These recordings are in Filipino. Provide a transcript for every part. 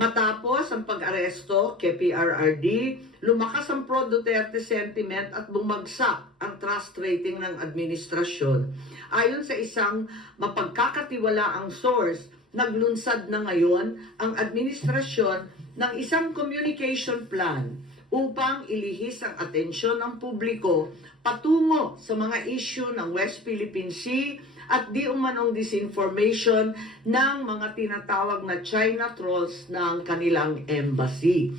Matapos ang pag-aresto kay PRRD, lumakas ang pro-Duterte sentiment at bumagsak ang trust rating ng administrasyon. Ayon sa isang mapagkakatiwalaang source, naglunsad na ngayon ang administrasyon ng isang communication plan upang ilihis ang atensyon ng publiko patungo sa mga issue ng West Philippine Sea at di umanong disinformation ng mga tinatawag na China trolls ng kanilang embassy.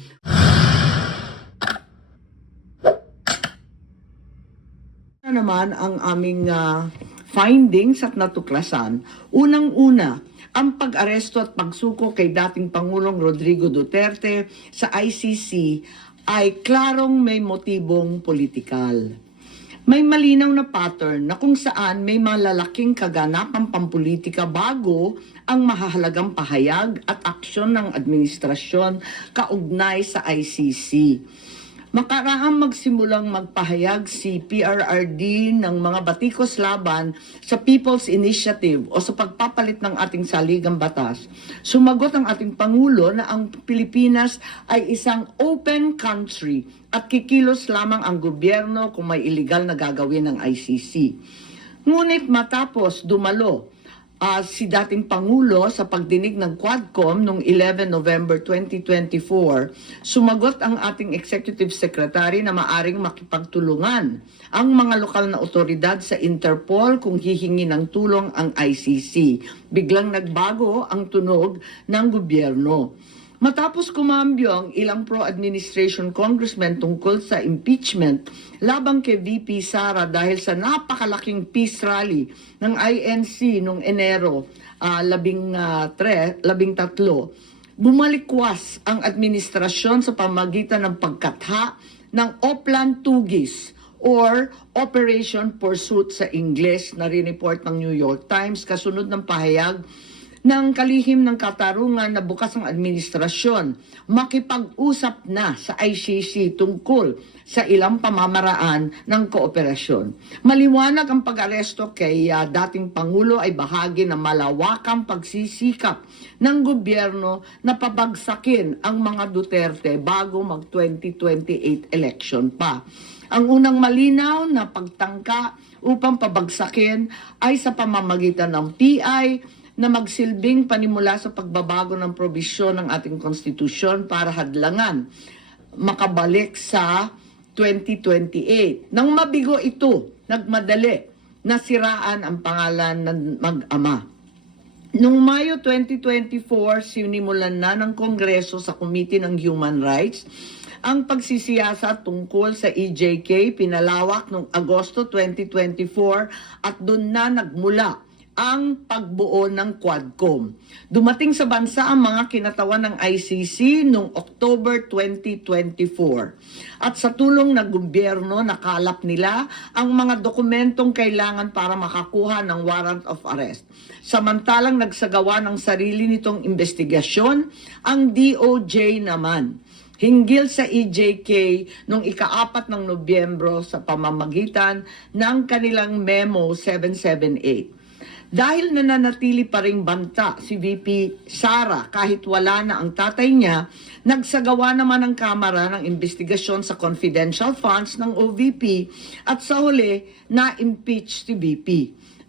Naman ang aming findings at natuklasan. Unang-una, ang pag-aresto at pagsuko kay dating Pangulong Rodrigo Duterte sa ICC ay klarong may motibong politikal. May malinaw na pattern na kung saan may malalaking kaganapang pampolitika bago ang mahahalagang pahayag at aksyon ng administrasyon kaugnay sa ICC. Makaraang magsimulang magpahayag si PRRD ng mga batikos laban sa People's Initiative o sa pagpapalit ng ating saligang batas. Sumagot ang ating Pangulo na ang Pilipinas ay isang open country at kikilos lamang ang gobyerno kung may illegal na gagawin ng ICC. Ngunit matapos dumalo si dating Pangulo sa pagdinig ng Quadcom noong 11 November 2024, sumagot ang ating Executive Secretary na maaring makipagtulungan ang mga lokal na otoridad sa Interpol kung hihingi ng tulong ang ICC. Biglang nagbago ang tunog ng gobyerno. Matapos kumambyo ang ilang pro-administration congressmen tungkol sa impeachment labang kay VP Sara dahil sa napakalaking peace rally ng INC noong Enero 13, bumalikwas ang administrasyon sa pamagitan ng pagkatha ng Oplan Tugis or Operation Pursuit sa English na rineport ng New York Times kasunod ng pahayag ng kalihim ng katarungan na bukas ang administrasyon makipag-usap na sa ICC tungkol sa ilang pamamaraan ng kooperasyon. Maliwanag ang pag-aresto kay dating Pangulo ay bahagi ng malawakang pagsisikap ng gobyerno na pabagsakin ang mga Duterte bago mag-2028 election pa. Ang unang malinaw na pagtangka upang pabagsakin ay sa pamamagitan ng PI na magsilbing panimula sa pagbabago ng probisyon ng ating konstitusyon para hadlangan makabalik sa 2028. Nang mabigo ito, nagmadali na siraan ang pangalan ng mag-ama. Noong Mayo 2024, sinimulan na ng Kongreso sa Committee ng Human Rights ang pagsisiyasat tungkol sa EJK, pinalawak noong Agosto 2024 at doon na nagmula ang pagbuo ng Quadcom. Dumating sa bansa ang mga kinatawan ng ICC noong October 2024. At sa tulong ng gobyerno, nakalap nila ang mga dokumentong kailangan para makakuha ng warrant of arrest. Samantalang nagsagawa ng sarili nitong investigasyon, ang DOJ naman hinggil sa EJK noong ika-4 ng Nobyembro sa pamamagitan ng kanilang Memo 778. Dahil nananatili pa ring banta si VP Sara kahit wala na ang tatay niya, nagsagawa naman ang Kamara ng investigasyon sa confidential funds ng OVP at sa huli na-impeach si VP.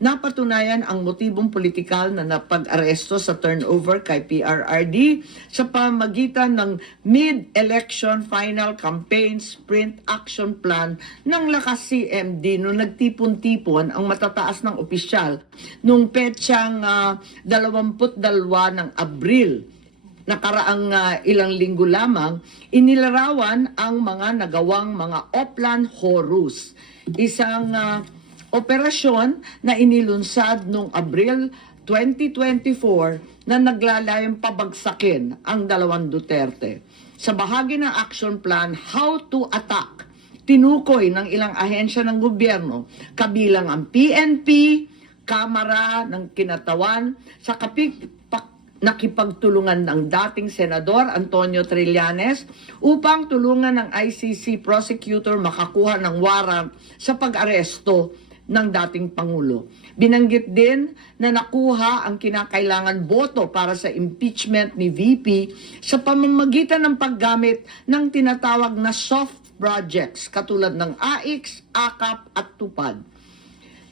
Napatunayan ang motibong politikal na napag-aresto sa turnover kay PRRD sa pamagitan ng mid-election final campaign sprint action plan ng Lakas CMD noong nagtipon-tipon ang matataas ng opisyal noong petsang 22 ng Abril. Nakaraang ilang linggo lamang, inilarawan ang mga nagawang mga Oplan Horus. Isang operasyon na inilunsad noong Abril 2024 na naglalayong pabagsakin ang dalawang Duterte. Sa bahagi ng action plan, How to Attack, tinukoy ng ilang ahensya ng gobyerno, kabilang ang PNP, Kamara ng Kinatawan, sa nakipagtulungan ng dating Senador Antonio Trillanes upang tulungan ng ICC prosecutor makakuha ng warrant sa pag-aresto ng dating Pangulo. Binanggit din na nakuha ang kinakailangan boto para sa impeachment ni VP sa pamamagitan ng paggamit ng tinatawag na soft projects katulad ng AIX, AKAP at TUPAD.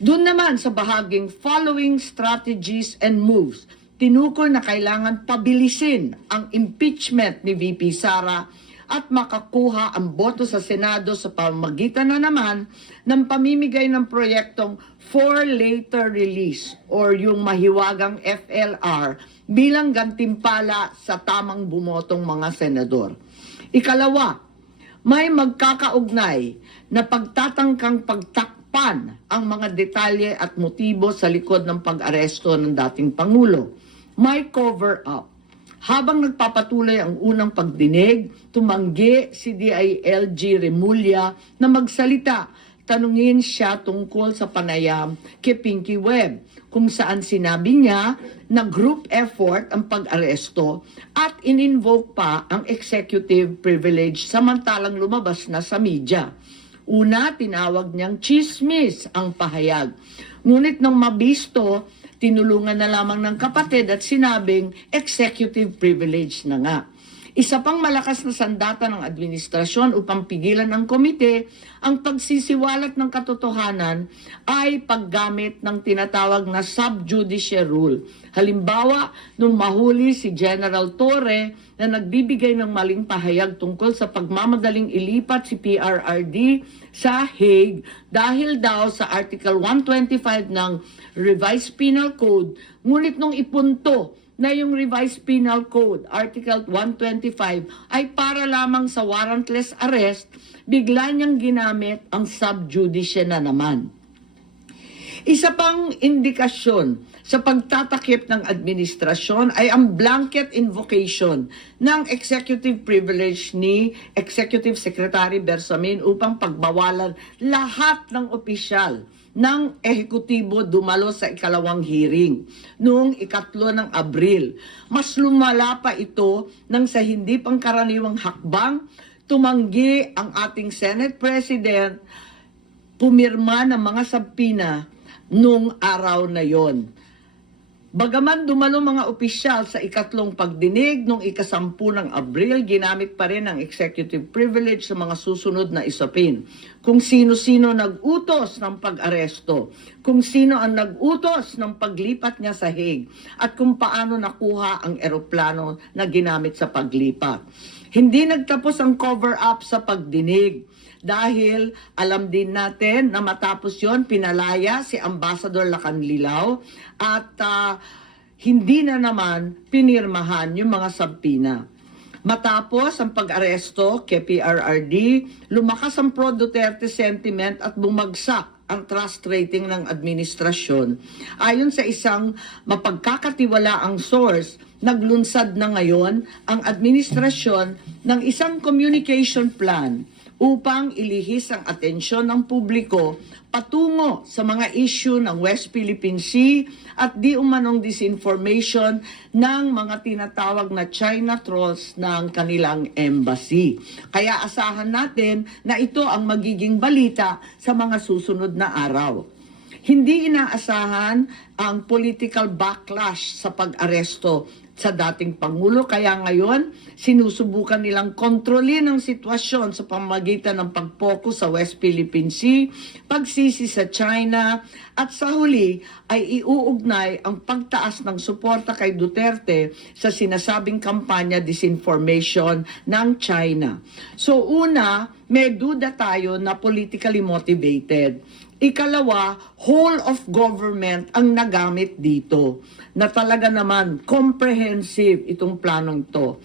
Doon naman sa bahaging following strategies and moves, tinukol na kailangan pabilisin ang impeachment ni VP Sara at makakuha ang boto sa Senado sa pamamagitan na naman ng pamimigay ng proyektong for later release or yung mahiwagang FLR bilang gantimpala sa tamang bumotong mga senador. Ikalawa, may magkakaugnay na pagtatangkang pagtakpan ang mga detalye at motibo sa likod ng pag-aresto ng dating Pangulo. May cover-up. Habang nagpapatuloy ang unang pagdinig, tumanggi si DILG Remulla na magsalita. Tanungin siya tungkol sa panayam kay Pinky Webb, kung saan sinabi niya na group effort ang pag-aresto at in-invoke pa ang executive privilege samantalang lumabas na sa media. Una, tinawag niyang chismis ang pahayag. Ngunit nang mabisto, tinulungan na lamang ng kapatid at sinabing executive privilege na nga. Isa pang malakas na sandata ng administrasyon upang pigilan ng komite ang pagsisiwalat ng katotohanan ay paggamit ng tinatawag na sub-judice rule. Halimbawa, nung mahuli si General Torre na nagbibigay ng maling pahayag tungkol sa pagmamadaling ilipat si PRRD sa Hague dahil daw sa Article 125 ng Revised Penal Code, ngunit nung ipunto na yung Revised Penal Code, Article 125, ay para lamang sa warrantless arrest, bigla niyang ginamit ang sub-judice na naman. Isa pang indikasyon sa pagtatakip ng administrasyon ay ang blanket invocation ng executive privilege ni Executive Secretary Bersamin upang pagbawalan lahat ng opisyal ng ehekutibo dumalo sa ikalawang hearing noong 3 ng Abril. Mas lumala pa ito nang sa hindi pangkaraniwang hakbang, tumanggi ang ating Senate President pumirma ng mga sabpina noong araw na yon. Bagaman dumalo mga opisyal sa 3 pagdinig noong 10 ng Abril, ginamit pa rin ang executive privilege sa mga susunod na isapin. Kung sino-sino nag-utos ng pag-aresto, kung sino ang nag-utos ng paglipat niya sa Hague, at kung paano nakuha ang eroplano na ginamit sa paglipat. Hindi nagtapos ang cover-up sa pagdinig dahil alam din natin na matapos yon pinalaya si Ambassador Lacanlilao at hindi na naman pinirmahan yung mga sabpina. Matapos ang pag-aresto kay PRRD, lumakas ang pro-Duterte sentiment at bumagsak ang trust rating ng administrasyon. Ayon sa isang mapagkakatiwalaang source, naglunsad na ngayon ang administrasyon ng isang communication plan upang ilihis ang atensyon ng publiko patungo sa mga issue ng West Philippine Sea at di umanong disinformation ng mga tinatawag na China trolls ng kanilang embassy. Kaya asahan natin na ito ang magiging balita sa mga susunod na araw. Hindi inaasahan ang political backlash sa pag-aresto sa dating Pangulo. Kaya ngayon, sinusubukan nilang kontrolin ang sitwasyon sa pamamagitan ng pag-focus sa West Philippine Sea, pagsisi sa China, at sa huli ay iuugnay ang pagtaas ng suporta kay Duterte sa sinasabing kampanya disinformation ng China. So una, may duda tayo na politically motivated. Ikalawa, whole of government ang nagamit dito na talaga naman comprehensive itong planong ito.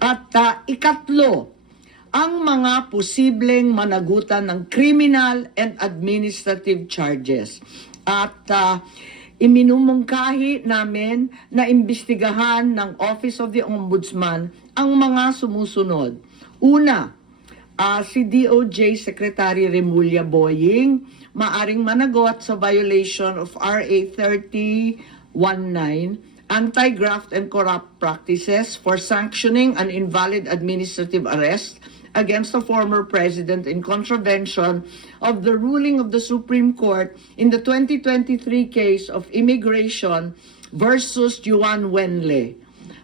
At ikatlo, ang mga posibleng managutan ng criminal and administrative charges. At iminumungkahi namin na imbestigahan ng Office of the Ombudsman ang mga sumusunod. Una, si DOJ Secretary Remulla Boying maaring managot sa violation of RA 3019, Anti-Graft and Corrupt Practices for sanctioning an invalid administrative arrest against the former president in contravention of the ruling of the Supreme Court in the 2023 case of Immigration versus Juan Wenle.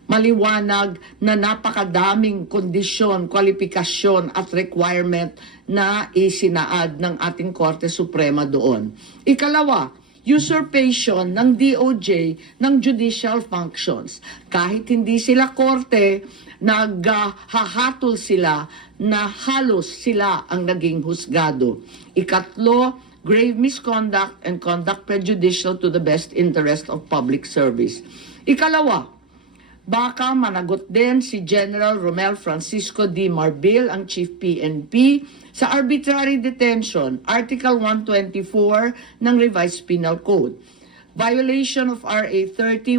Maliwanag na napakadaming kondisyon, kwalifikasyon at requirement na isinaad ng ating Korte Suprema doon. Ikalawa, usurpation ng DOJ ng judicial functions. Kahit hindi sila korte, naghahatol sila na halos sila ang naging husgado. Ikatlo, grave misconduct and conduct prejudicial to the best interest of public service. Ikalawa, baka managot din si General Romel Francisco D. Marbil, ang Chief PNP, sa arbitrary detention, Article 124 ng Revised Penal Code. Violation of RA 3019,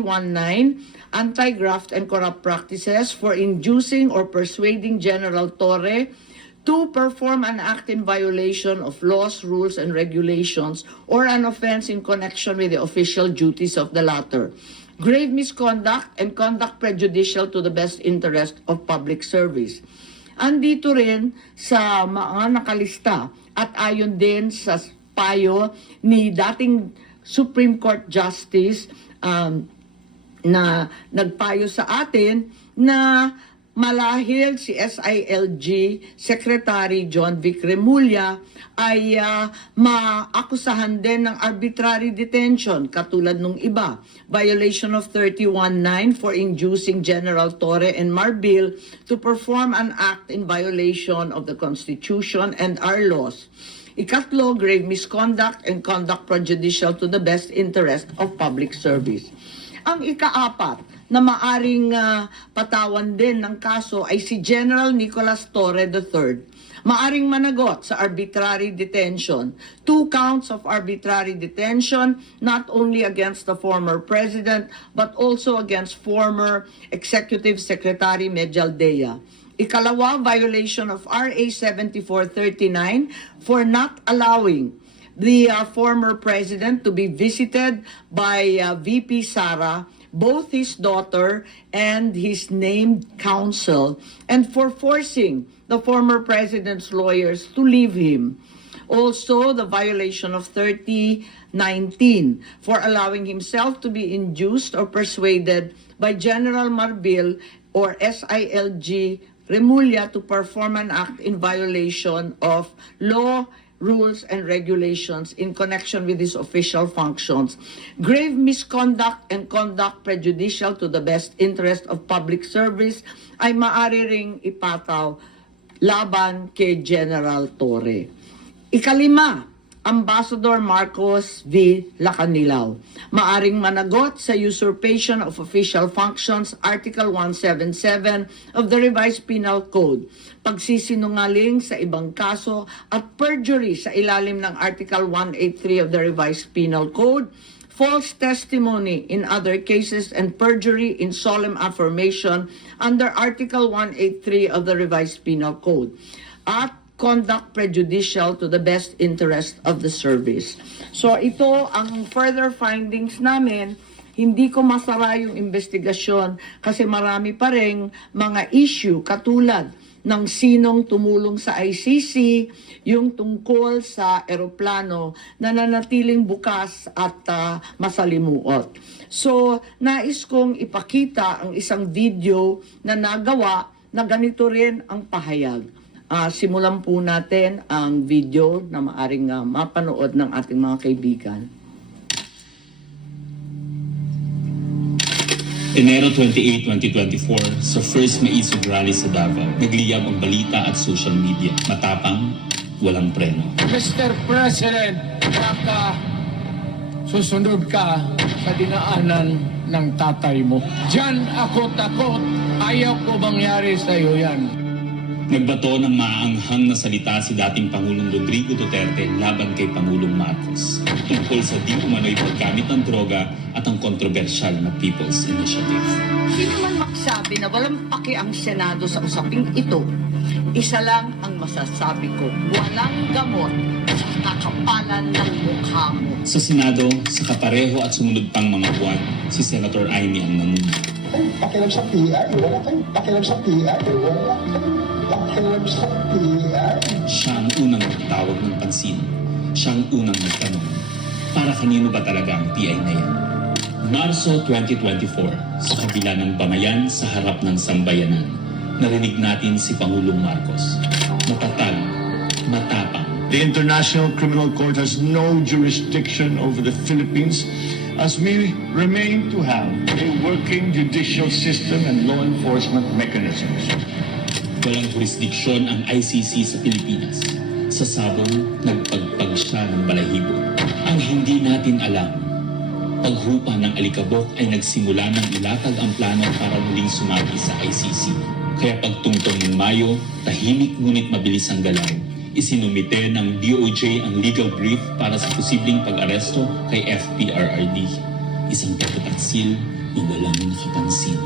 anti-graft and corrupt practices for inducing or persuading General Torre to perform an act in violation of laws, rules, and regulations or an offense in connection with the official duties of the latter. Grave misconduct and conduct prejudicial to the best interest of public service. Andito rin sa mga nakalista at ayon din sa payo ni dating Supreme Court Justice na nagpayo sa atin na malahil si SILG Secretary John Vic Remulla ay maakusahan din ng arbitrary detention katulad nung iba. Violation of 31.9 for inducing General Torre and Marbil to perform an act in violation of the Constitution and our laws. Ikatlo, grave misconduct and conduct prejudicial to the best interest of public service. Ang ikaapat na maaring patawan din ng kaso ay si General Nicolas Torre III. Maaring managot sa arbitrary detention. 2 counts of arbitrary detention, not only against the former president, but also against former Executive Secretary Medialdea. Ikalawa, violation of RA 7439 for not allowing the former president to be visited by VP Sara, both his daughter and his named counsel, and for forcing the former president's lawyers to leave him. Also, the violation of 3019 for allowing himself to be induced or persuaded by General Marbil or SILG Remulla to perform an act in violation of law, rules, and regulations in connection with his official functions. Grave misconduct and conduct prejudicial to the best interest of public service ay maaari ring ipataw laban kay General Torre. Ikalima, Ambassador Marcos V. Lacanilao. Maaring managot sa usurpation of official functions, Article 177 of the Revised Penal Code, pagsisinungaling sa ibang kaso at perjury sa ilalim ng Article 183 of the Revised Penal Code, false testimony in other cases, and perjury in solemn affirmation under Article 183 of the Revised Penal Code, at conduct prejudicial to the best interest of the service. So ito ang further findings namin. Hindi ko masara yung investigasyon kasi marami pa ring mga issue katulad ng sinong tumulong sa ICC, yung tungkol sa eroplano na nanatiling bukas at masalimuot. So, nais kong ipakita ang isang video na nagawa na ganito rin ang pahayag. Simulan po natin ang video na maaring mapanood ng ating mga kaibigan. Enero 28, 2024, sa first Maisog Rally sa Davao, nagliyab ang balita at social media. Matapang, walang preno. Mr. President, baka susunod ka sa dinaanan ng tatay mo. Diyan ako takot. Ayaw ko mangyari sa iyo yan. Nagbato ng maaanghang na salita si dating Pangulong Rodrigo Duterte laban kay Pangulong Marcos tungkol sa di umano'y paggamit ng droga at ang kontrobersyal na People's Initiative. Sino man magsabi na walang paki ang Senado sa usaping ito, isa lang ang masasabi ko, walang gamot sa kakapalan ng mukha mo. Sa Senado, sa kapareho at sumunod pang mga buwan, si Senator Amy ang nangunan. Pakialam sa PI, wala kayong pakialam sa PI, wala kayong Siya ang unang nagtawag ng pansin. Siya ang unang nagtanong, para kanino ba talaga ang PI na yan? Marso 2024, sa kabila ng bamayan sa harap ng sambayanan, narinig natin si Pangulong Marcos. Matatag, matapang, The International Criminal Court has no jurisdiction over the Philippines as we remain to have a working judicial system and law enforcement mechanisms. walang jurisdiksyon ang ICC sa Pilipinas. Sa sabong, nagpagpag siya ng balahibo. Ang hindi natin alam, paghupa ng alikabok ay nagsimula ng ilatag ang plano para muling sumagi sa ICC. Kaya pagtungtong ng Mayo, tahimik ngunit mabilis ang galaw. Isinumite ng DOJ ang legal brief para sa posibleng pag-aresto kay FPRRD. Isang pagtataksil na walang nakapansin.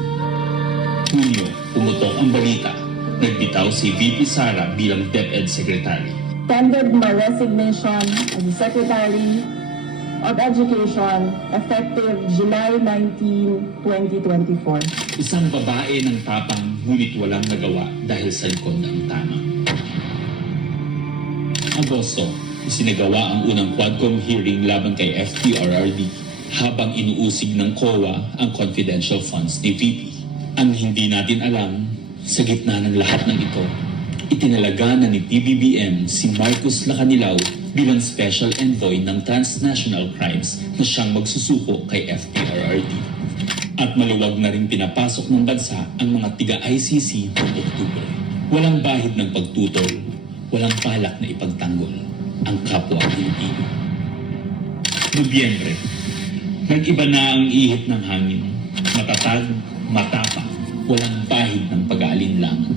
Hunyo, pumutok ang balita. Nagbitaw si VP Sara bilang DepEd Secretary. Tendered my resignation as the Secretary of Education effective July 19, 2024. Isang babae ng tapang ngunit walang nagawa dahil sa likod ng tama. Agosto, isinagawa ang unang Quadcom hearing laban kay FPRRD habang inuusig ng COA ang confidential funds ni VP. Ang hindi natin alam, sa gitna ng lahat ng ito, itinalaga na ni PBBM si Marcos Lacanilaw bilang Special Envoy ng Transnational Crimes na siyang magsusuko kay FPRRD. At maluwag na rin pinapasok ng bansa ang mga tiga-ICC noong Oktubre. Walang bahid ng pagtutol, walang palak na ipagtanggol ang kapwa Pilipino. Nobyembre, nag-iba na ang ihip ng hangin. Matatag, matapang, walang bahid ng pag-aalinlangan.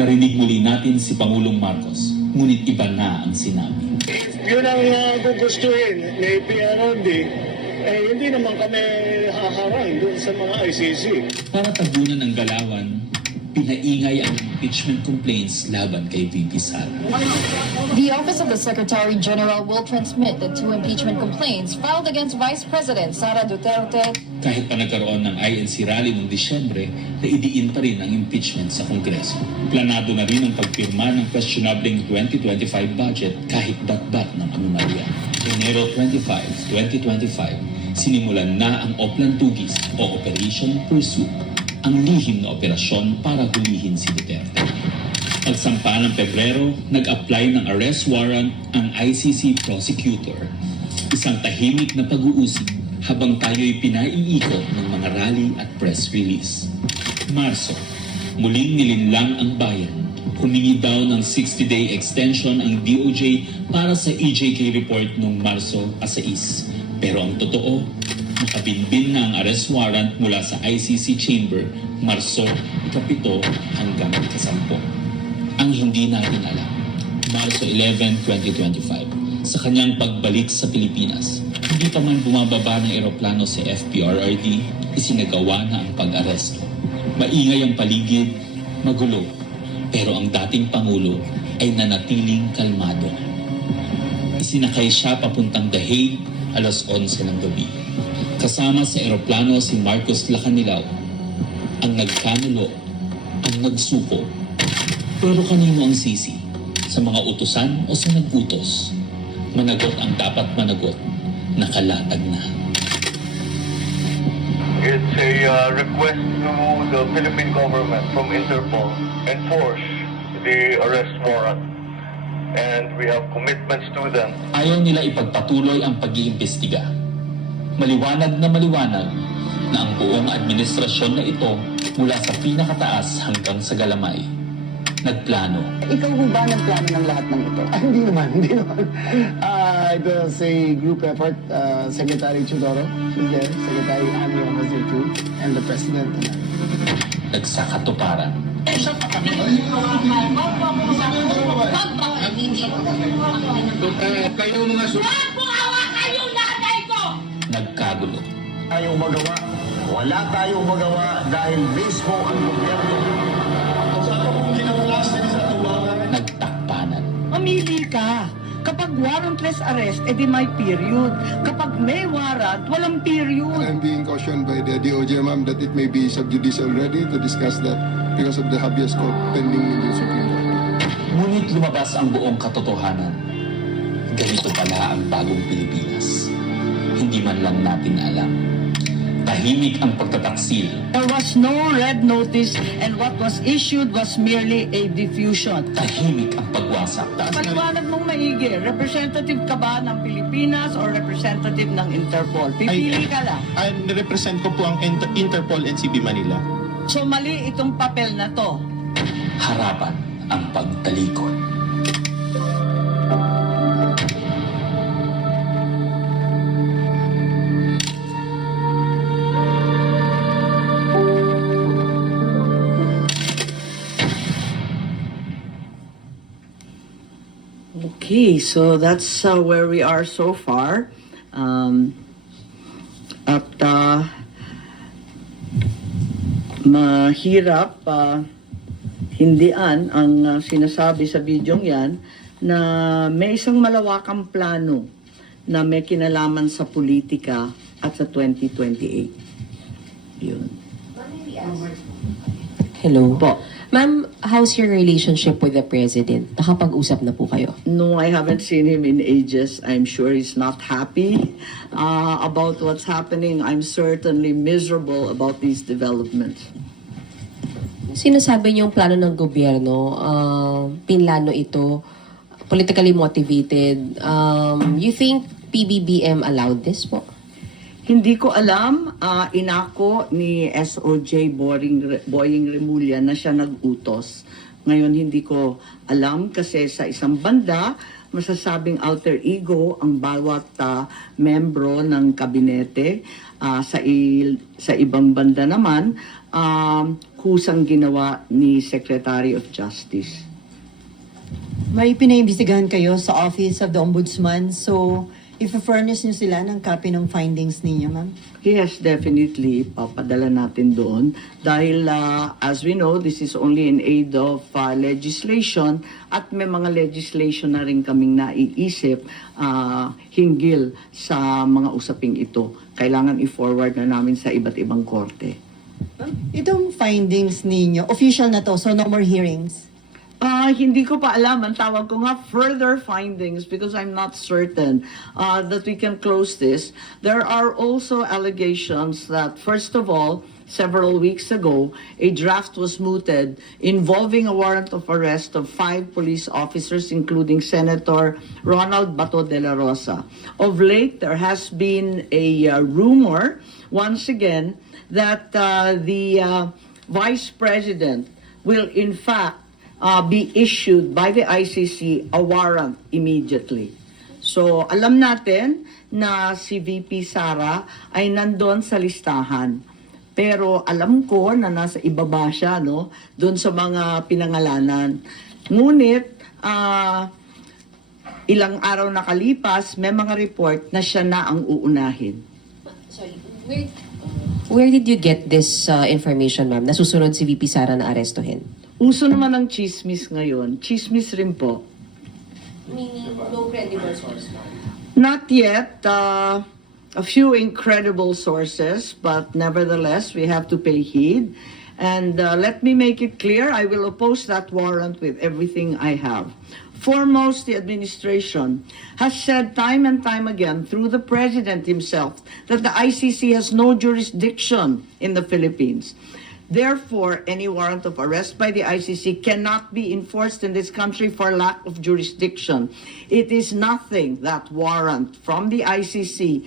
Narinig muli natin si Pangulong Marcos, ngunit iba na ang sinabi. Yun ang gugustuhin ni PRRD, hindi naman kami haharang doon sa mga ICC. Para tabunan ng galawan, pinaingay ang impeachment complaints laban kay VP Sara. The Office of the Secretary General will transmit the two impeachment complaints filed against Vice President Sara Duterte. Kahit pa nagkaroon ng INC rally noong Disyembre, naidiin pa rin ang impeachment sa Kongreso. Planado na rin ang pagpirma ng questionableng 2025 budget kahit bat-bat ng anomalya. Enero 25, 2025, sinimulan na ang Oplan Tugis o Operation Pursuit, ang lihim na operasyon para hulihin si Duterte. Pagsampa ng Pebrero, nag-apply ng arrest warrant ang ICC prosecutor. Isang tahimik na pag-uusig habang tayo'y pinaiikot ng mga rally at press release. Marso, muling nilinlang ang bayan. Humingi daw ng 60-day extension ang DOJ para sa EJK report noong Marso 6. Pero ang totoo, nakabinbin na ang arrest warrant mula sa ICC Chamber Marso 7 hanggang 10. Ang hindi natin alam, Marso 11, 2025, sa kanyang pagbalik sa Pilipinas, hindi pa man bumababa ng eroplano sa FPRRD, isinagawa na ang pag-aresto. Maingay ang paligid, magulo, pero ang dating Pangulo ay nanatiling kalmado. Isinakay siya papuntang The Hague alas 11 ng gabi. Kasama sa eroplano si Marcos Lacanilaw, ang nagkanulo, ang nagsuko. Pero kanino ang sisi? Sa mga utusan o sa nag-utos? Managot ang dapat managot, nakalatag na. It's a request to the Philippine government from Interpol enforce the arrest warrant. And we have commitments to them. Ayaw nila ipagpatuloy ang pag-iimbestiga. Maliwanag na ang buong administrasyon na ito mula sa pinakataas hanggang sa galamay. Nagplano. Ikaw ho ba nagplano ng lahat ng ito? Hindi naman. It was a group effort. Secretary Chudoro was there, Secretary Amio was there too, and the President. Nagsakatuparan. Kayo mga Nagkagulo. Tayong magawa. Wala tayong magawa dahil mismo ang gobyerno. Nagtakpanan. Mamili ka. Kapag warrantless arrest, edi may period. Kapag may warrant, walang period. I'm being cautioned by the DOJ, ma'am, that it may be sub judice already to discuss that because of the habeas corpus pending in the Supreme Court. Ngunit lumabas ang buong katotohanan. Ganito pala ang bagong Pilipinas. Hindi man lang natin alam. Tahimik ang pagtataksil. There was no red notice and what was issued was merely a diffusion. Tahimik ang pagwasak. Paliwanag mong maigi, representative ka ba ng Pilipinas or representative ng Interpol? Pipili ka lang. Represent ko po ang Interpol NCB Manila. So mali itong papel na to. Harapan ang pagtalikod. Okay, so that's where we are so far. Mahirap hindian ang sinasabi sa bidyong yan na may isang malawakang plano na may kinalaman sa politika at sa 2028. Yun. Hello. Po. Ma'am, how's your relationship with the President? Nakapag-usap na po kayo? No, I haven't seen him in ages. I'm sure he's not happy about what's happening. I'm certainly miserable about these developments. Sinasabi niyong plano ng gobyerno, pinlano ito, politically motivated. You think PBBM allowed this po? Hindi ko alam, inako ni SOJ Boying Remulla na siya nag-utos. Ngayon hindi ko alam kasi sa isang banda, masasabing alter ego ang bawat membro ng kabinete. Sa ibang banda naman, kusang ginawa ni Secretary of Justice. May pinaimbestigahan kayo sa Office of the Ombudsman, so i-furnish niyo sila ng copy ng findings ninyo, ma'am? Yes, definitely. Papadala natin doon. Dahil, as we know, this is only in aid of legislation at may mga legislation na rin kaming naiisip hinggil sa mga usaping ito. Kailangan i-forward na namin sa iba't ibang korte. Itong findings ninyo, official na to, so no more hearings? Hindi ko pa alam. Ang tawag ko nga further findings because I'm not certain that we can close this. There are also allegations that, first of all, several weeks ago, a draft was mooted involving a warrant of arrest of 5 police officers, including Senator Ronald Bato de la Rosa. Of late, there has been a rumor, once again, that the Vice President will in fact be issued by the ICC a warrant immediately. So, alam natin na si VP Sara ay nandun sa listahan. Pero alam ko na nasa ibaba siya, no? Doon sa mga pinangalanan. Ngunit, ilang araw nakalipas, may mga report na siya na ang uunahin. Sorry, where did you get this information, ma'am? Nasusunod si VP Sara na arestuhin? Uso naman ang chismis ngayon. Chismis rin po. Meaning, no credible source, ma'am? Not yet. A few incredible sources, but nevertheless, we have to pay heed. And let me make it clear, I will oppose that warrant with everything I have. Foremost, the administration has said time and time again through the President himself that the ICC has no jurisdiction in the Philippines. Therefore, any warrant of arrest by the ICC cannot be enforced in this country for lack of jurisdiction. It is nothing, that warrant from the ICC,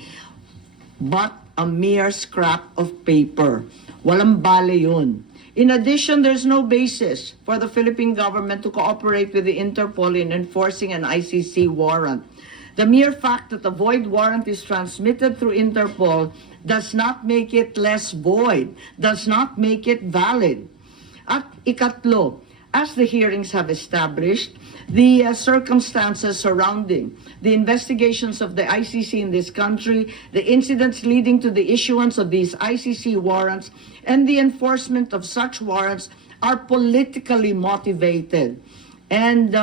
but a mere scrap of paper. Walang bale yun. In addition, there's no basis for the Philippine government to cooperate with the Interpol in enforcing an ICC warrant. The mere fact that the void warrant is transmitted through Interpol does not make it less void, does not make it valid. At ikatlo, as the hearings have established, the circumstances surrounding the investigations of the ICC in this country, the incidents leading to the issuance of these ICC warrants, and the enforcement of such warrants are politically motivated and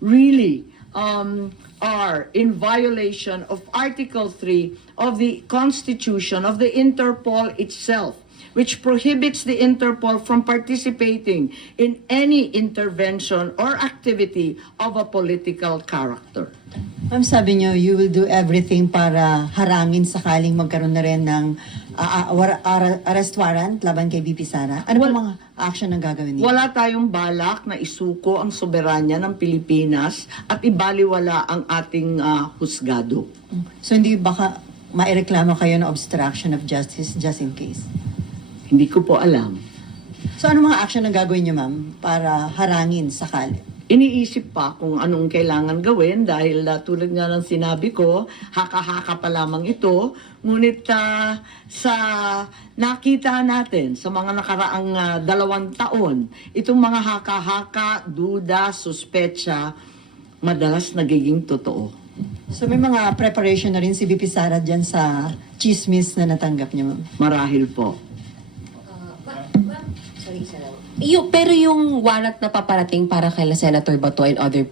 really are in violation of Article 3 of the Constitution of the Interpol itself, which prohibits the Interpol from participating in any intervention or activity of a political character. Ma'am, sabi niyo, you will do everything para harangin sakaling magkaroon na rin ng arrest warrant laban kay VP Sara. Ano ba mga action ang gagawin niyo? Wala tayong balak na isuko ang soberanya ng Pilipinas at ibaliwala ang ating husgado. So hindi baka maireklamo kayo ng obstruction of justice just in case? Hindi ko po alam. So ano mga action ang gagawin niyo, ma'am, para harangin sakali? Iniisip pa kung anong kailangan gawin dahil tulad nga ng sinabi ko, haka-haka pa lamang ito. Ngunit sa nakita natin sa mga nakaraang 2 taon, itong mga haka-haka, duda, suspecha, madalas nagiging totoo. So may mga preparation na rin si VP Sara dyan sa chismis na natanggap niyo, ma'am? Marahil po. Pero yung warrant na paparating para kay Senator Bato and other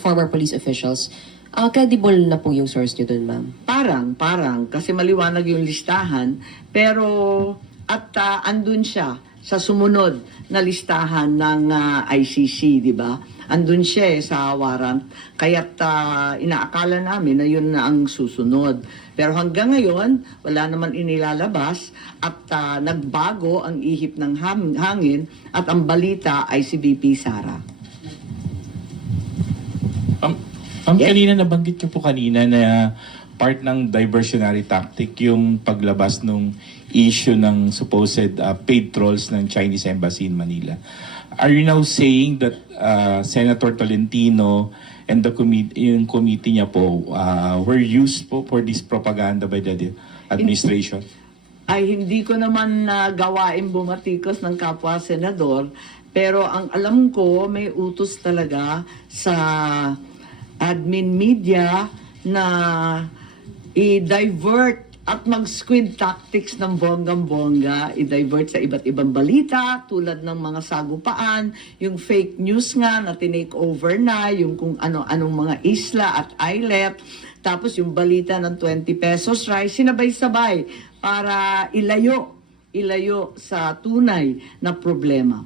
former police officials, credible na po yung source nyo dun, ma'am? Parang, kasi maliwanag yung listahan, pero andun siya sa sumunod na listahan ng ICC, di ba? Andun siya sa warrant, kaya't inaakala namin na yun na ang susunod. Pero hanggang ngayon, wala naman inilalabas at nagbago ang ihip ng hangin at ang balita ay si VP Sara. Yes? Kanina nabanggit niyo po kanina na part ng diversionary tactic yung paglabas ng issue ng supposed paid trolls ng Chinese Embassy in Manila. Are you now saying that Senator Tolentino and yung committee niya po were used po for this propaganda by the administration? Ay hindi ko naman gawain bumatikos ng kapwa senador, pero ang alam ko may utos talaga sa admin media na i-divert at mag-squid tactics ng bonggang-bongga, i-divert sa iba't ibang balita, tulad ng mga sagupaan, yung fake news nga na tinake over na, yung kung ano-anong mga isla at islet, tapos yung balita ng 20 pesos rice, sinabay-sabay para ilayo sa tunay na problema.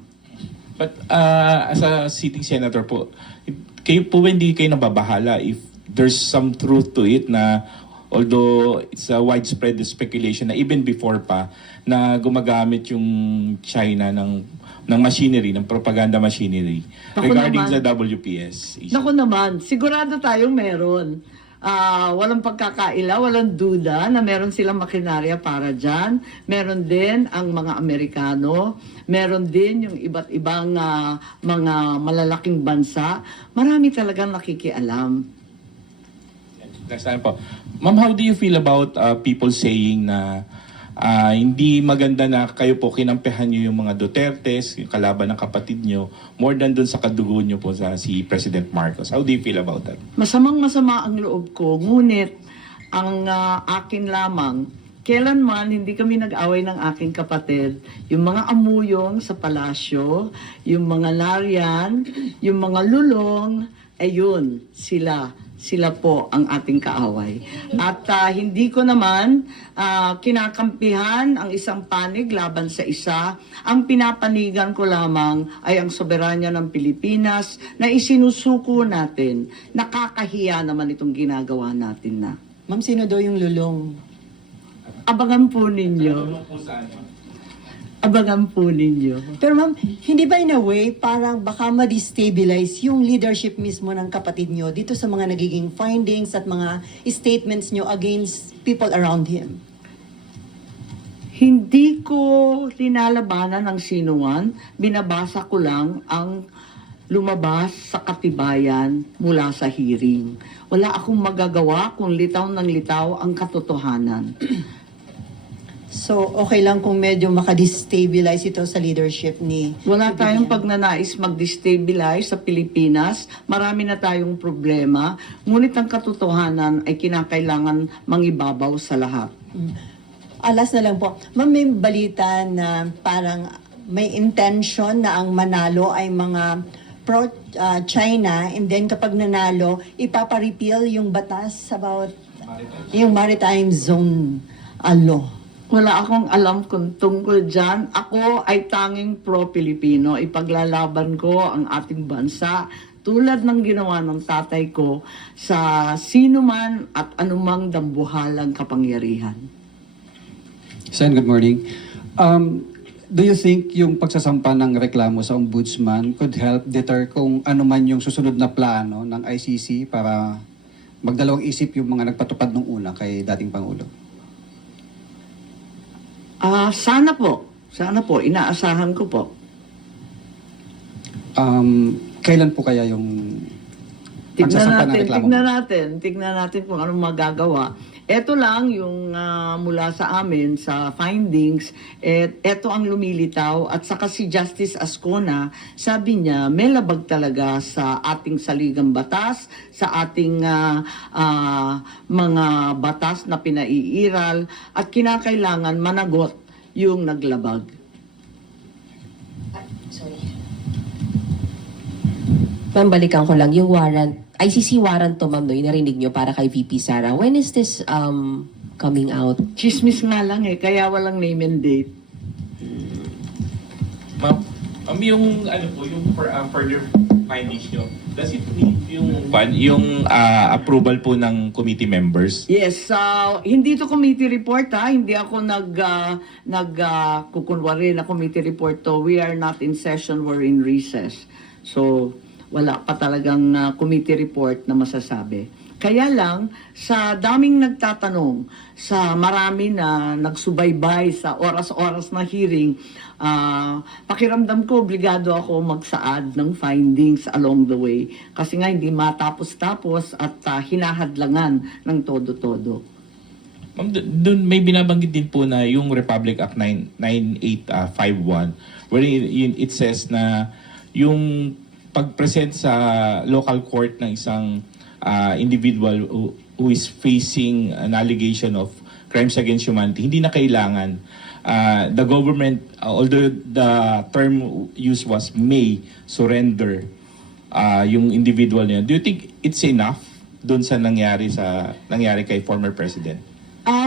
But as a sitting senator po, kayo po hindi kayo nababahala if there's some truth to it na although it's a widespread speculation na even before pa na gumagamit yung China ng machinery, ng propaganda machinery regarding sa WPS issue. Naku naman, sigurado tayong meron. Walang pagkakaila, walang duda na meron silang makinarya para dyan. Meron din ang mga Amerikano, meron din yung iba't ibang mga malalaking bansa. Marami talagang nakikialam. Next time po. Ma'am, how do you feel about people saying na hindi maganda na kayo po kinampihan nyo yung mga Dutertes, yung kalaban ng kapatid nyo, more than dun sa kadugo nyo po sa si President Marcos? How do you feel about that? Masamang-masama ang loob ko, ngunit ang akin lamang, kailanman hindi kami nag-away ng aking kapatid. Yung mga amuyong sa palasyo, yung mga larian, yung mga lulong, ayun, sila po ang ating kaaway. At hindi ko naman kinakampihan ang isang panig laban sa isa. Ang pinapanigan ko lamang ay ang soberanya ng Pilipinas na isinusuko natin. Nakakahiya naman itong ginagawa natin na. Ma'am, sino daw yung lulong? Abangan po ninyo. Abangan po ninyo. Pero ma'am, hindi ba in a way parang baka ma-destabilize yung leadership mismo ng kapatid nyo dito sa mga nagiging findings at mga statements nyo against people around him? Hindi ko linalabanan ng sinuman, binabasa ko lang ang lumabas sa katibayan mula sa hearing. Wala akong magagawa kung litaw ng litaw ang katotohanan. So, okay lang kung medyo makadestabilize ito sa leadership ni... Wala tayong pagnanais mag-destabilize sa Pilipinas. Marami na tayong problema. Ngunit ang katotohanan ay kinakailangan mangibabaw sa lahat. Alas na lang po. Ma'am, may balita na parang may intention na ang manalo ay mga pro-China and then kapag nanalo, ipapa-repeal yung batas about yung maritime zone law. Wala akong alam kung tungkol dyan. Ako ay tanging pro-Pilipino. Ipaglalaban ko ang ating bansa tulad ng ginawa ng tatay ko sa sino man at anumang dambuhalang kapangyarihan. Sen, good morning. Do you think yung pagsasampa ng reklamo sa ombudsman could help deter kung ano man yung susunod na plano ng ICC para magdalawang isip yung mga nagpatupad nung una kay dating Pangulo? Sana po. Sana po. Inaasahan ko po. Kailan po kaya yung pagsasampa ng reklamo? Tignan natin kung anong magagawa. Ito lang yung mula sa amin sa findings, ito ang lumilitaw at saka si Justice Ascona, sabi niya may labag talaga sa ating saligang batas, sa ating mga batas na pinaiiral at kinakailangan managot yung naglabag. Sorry. Ma'am, balikan ko lang yung warrant. ICC warrant to, ma'am, no, yung narinig nyo para kay VP Sara. When is this coming out? Chismis nga lang kaya walang name and date. Ma'am, yung ano po, yung further findings nyo, does it need yung approval po ng committee members? Yes, hindi to committee report hindi ako kukunwari na committee report to. We are not in session, we're in recess. So, wala pa talagang committee report na masasabi. Kaya lang, sa daming nagtatanong, sa marami na nagsubaybay sa oras-oras na hearing, pakiramdam ko, obligado ako magsaad ng findings along the way. Kasi nga hindi matapos-tapos at hinahadlangan ng todo-todo. Ma'am, doon may binabanggit din po na yung Republic Act 9851 where it says na yung pag-present sa local court ng isang individual who is facing an allegation of crimes against humanity, hindi na kailangan the government, although the term used was may surrender yung individual niya. Do you think it's enough doon sa nangyari kay former president?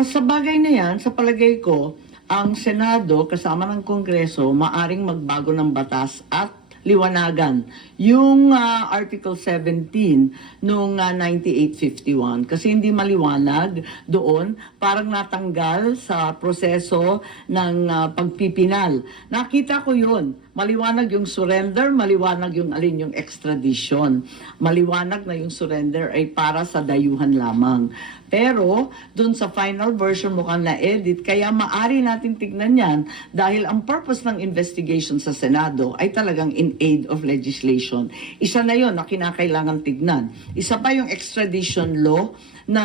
Sa bagay na yan, sa palagay ko, ang Senado kasama ng Kongreso maaring magbago ng batas at liwanagan yung Article 17 nung 9851 kasi hindi maliwanag doon, parang natanggal sa proseso ng pagpipinal. Nakita ko yun. Maliwanag yung surrender, maliwanag yung alin yung extradition. Maliwanag na yung surrender ay para sa dayuhan lamang. Pero doon sa final version mukhang na-edit, kaya maari natin tignan yan dahil ang purpose ng investigation sa Senado ay talagang in aid of legislation. Isa na yon na kinakailangan tignan. Isa pa yung extradition law na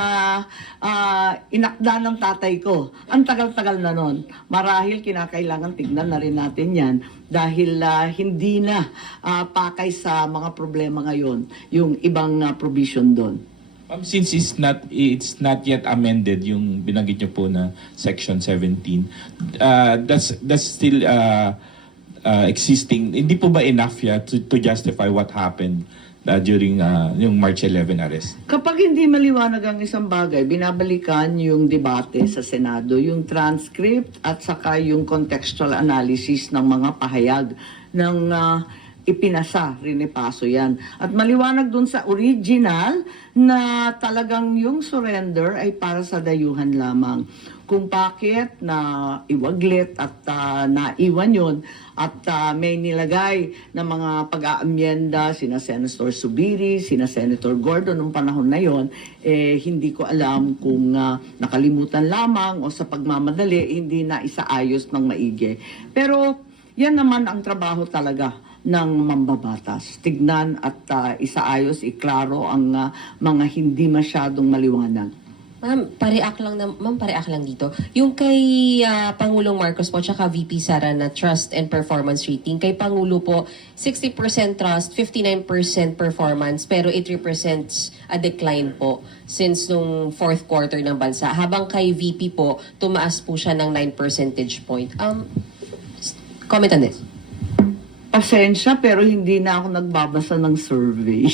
inakda ng tatay ko. Ang tagal-tagal na nun. Marahil kinakailangan tignan na rin natin yan dahil hindi na pakay sa mga problema ngayon yung ibang provision doon. Since it's not yet amended yung binanggit niyo po na Section 17, that's still existing. Hindi po ba enough to justify what happened during yung March 11 arrest? Kapag hindi maliwanag ang isang bagay, binabalikan yung debate sa Senado, yung transcript at saka yung contextual analysis ng mga pahayag ng ipinasa, rinipaso yan. At maliwanag dun sa original na talagang yung surrender ay para sa dayuhan lamang. Kung bakit na iwaglit at naiwan yun at may nilagay na mga pag-aamyenda sina Senator Subiri, sina Senator Gordon nung panahon na yon, hindi ko alam kung nakalimutan lamang o sa pagmamadali hindi na isaayos ng maigi. Pero yan naman ang trabaho talaga ng mambabatas. Tignan at isaayos, iklaro ang mga hindi masyadong maliwanag. Ma'am, pareak lang dito. Yung kay Pangulong Marcos po tsaka VP Sara na trust and performance rating. Kay Pangulo po, 60% trust, 59% performance, pero it represents a decline po since nung fourth quarter ng bansa. Habang kay VP po, tumaas po siya ng 9 percentage point. Comment on this. Pasensya, pero hindi na ako nagbabasa ng survey.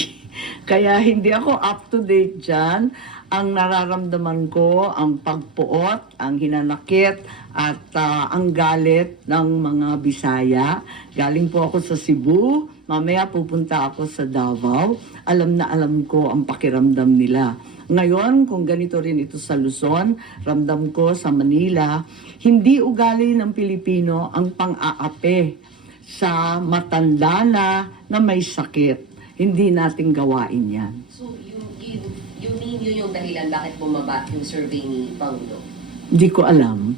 Kaya hindi ako up to date dyan. Ang nararamdaman ko, ang pagpuot, ang hinanakit, at ang galit ng mga Bisaya. Galing po ako sa Cebu, mamaya pupunta ako sa Davao. Alam na alam ko ang pakiramdam nila. Ngayon, kung ganito rin ito sa Luzon, ramdam ko sa Manila, hindi ugali ng Pilipino ang pang-aape sa matanda na may sakit. Hindi natin gawain yan. So, you mean yun yung dahilan bakit bumaba yung survey ni Pangulo? Hindi ko alam.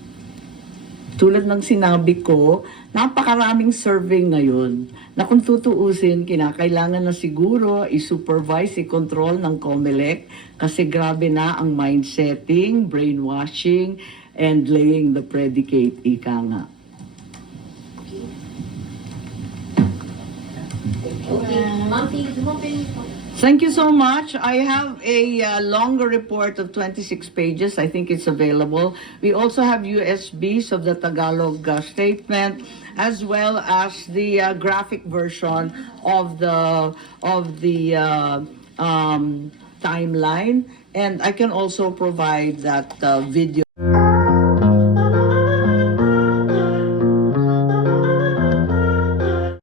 Tulad ng sinabi ko, napakaraming survey ngayon na kung tutuusin, kinakailangan na siguro i-supervise, i-control ng COMELEC kasi grabe na ang mind-setting, brainwashing, and laying the predicate, ika nga. Okay. Ma'am, Thank you so much. I have a longer report of 26 pages. I think it's available. We also have USBs of the Tagalog statement, as well as the graphic version of the timeline. And I can also provide that video.